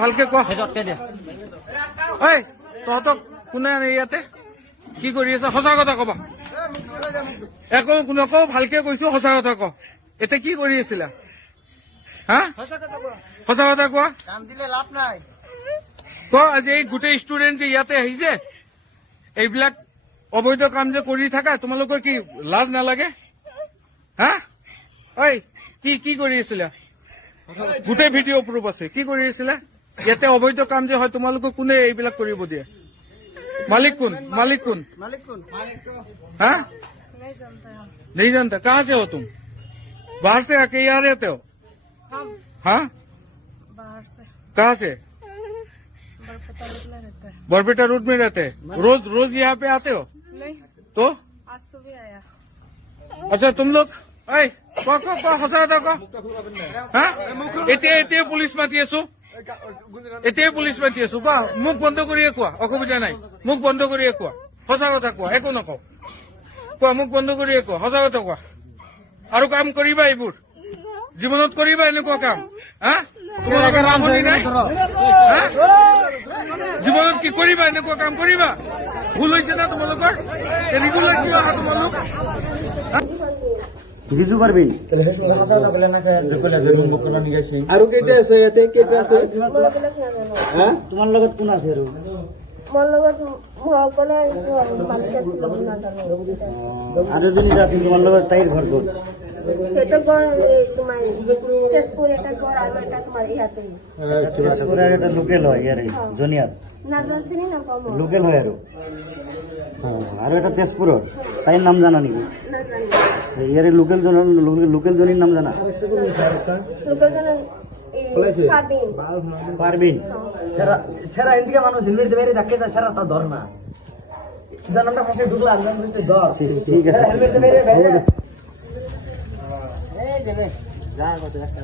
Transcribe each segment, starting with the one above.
ভালকে ক ঐ তহঁতক কোনে ইয়াতে কি কৰি আছে সঁচা কথা কবা একো নকওঁ ভালকে কৈছো সঁচা কথা ক এতিয়া কি কৰি আছিলা হা সঁচা কথা কোৱা ক আজি এই গোটেই ষ্টুডেণ্ট যে ইয়াতে আহিছে এইবিলাক অবৈধ কাম যে কৰি থাকা তোমালোকৰ কি লাজ নালাগে হা ঐ কি কৰি আছিলা গোটেই ভিডিঅ' প্ৰুফ আছে কি কৰি আছিলা ইয়াতে অবৈধ কাম যে হয় তোমালোকক কোনে এইবিলাক কৰিব দিয়ে मालिक कौन हाँ नहीं जानता कहाँ से हो तुम बाहर से आके यहाँ रहते हो हाँ बाहर से कहाँ से बरपेटा रोड में रहते हैं रोज यहाँ पे आते हो नहीं तो आज सुबह आया अच्छा तुम लोग हाँ एते पुलिस माती आছো এতিয়াই পুলিচ মাতি আছো কোৱা মুখ বন্ধ কৰিয়ে কোৱা অসুবিধা নাই মুখ বন্ধ কৰিয়ে কোৱা সঁচা কথা কোৱা একো নকওঁ কোৱা মুখ বন্ধ কৰিয়ে কোৱা সঁচা কথা কোৱা আৰু কাম কৰিবা এইবোৰ জীৱনত কৰিবা এনেকুৱা কাম হা তোমালোকৰ আমনি নাই জীৱনত কি কৰিবা এনেকুৱা কাম কৰিবা ভুল হৈছে না তোমালোকৰ ৰেগুলাৰ কিয় আহা তোমালোক বুঝু পারবি আৰু কেইটা আছে ইয়াতে কেইটা আছে তোমার লগত কোন আছে আৰু মোৰ লগত মই অকলে আহিছো আৰু বাচ্চা ছিল নাজানো আৰু যদি যাবি তোমার লগত তাইৰ ঘৰ ক'ত এটা ঘর তোমার তেজপুর এটা ঘর আর এটা তোমার ইয়াতে তেজপুরের এটা লোকেল হয় ইয়ারে জনিয়ার নাজান চিনি না কম লোকেল হয় আৰু এটা তেজপুৰৰ তাইৰ নাম জানা নেকি নাজানি ইয়ারে লোকেল জনির নাম জানা লোকজন পারবিন পারবিন সেরা এদিকে মানুষ হেলমেট বাইরে রাখতে যায় সেরা তা ধর না জানামটা পাশে ঢুকলো একজন বুঝতে ধর ঠিক আছে হেলমেট বাইরে বাইরে এই যাবে যা কত রাস্তা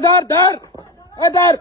धर धर धर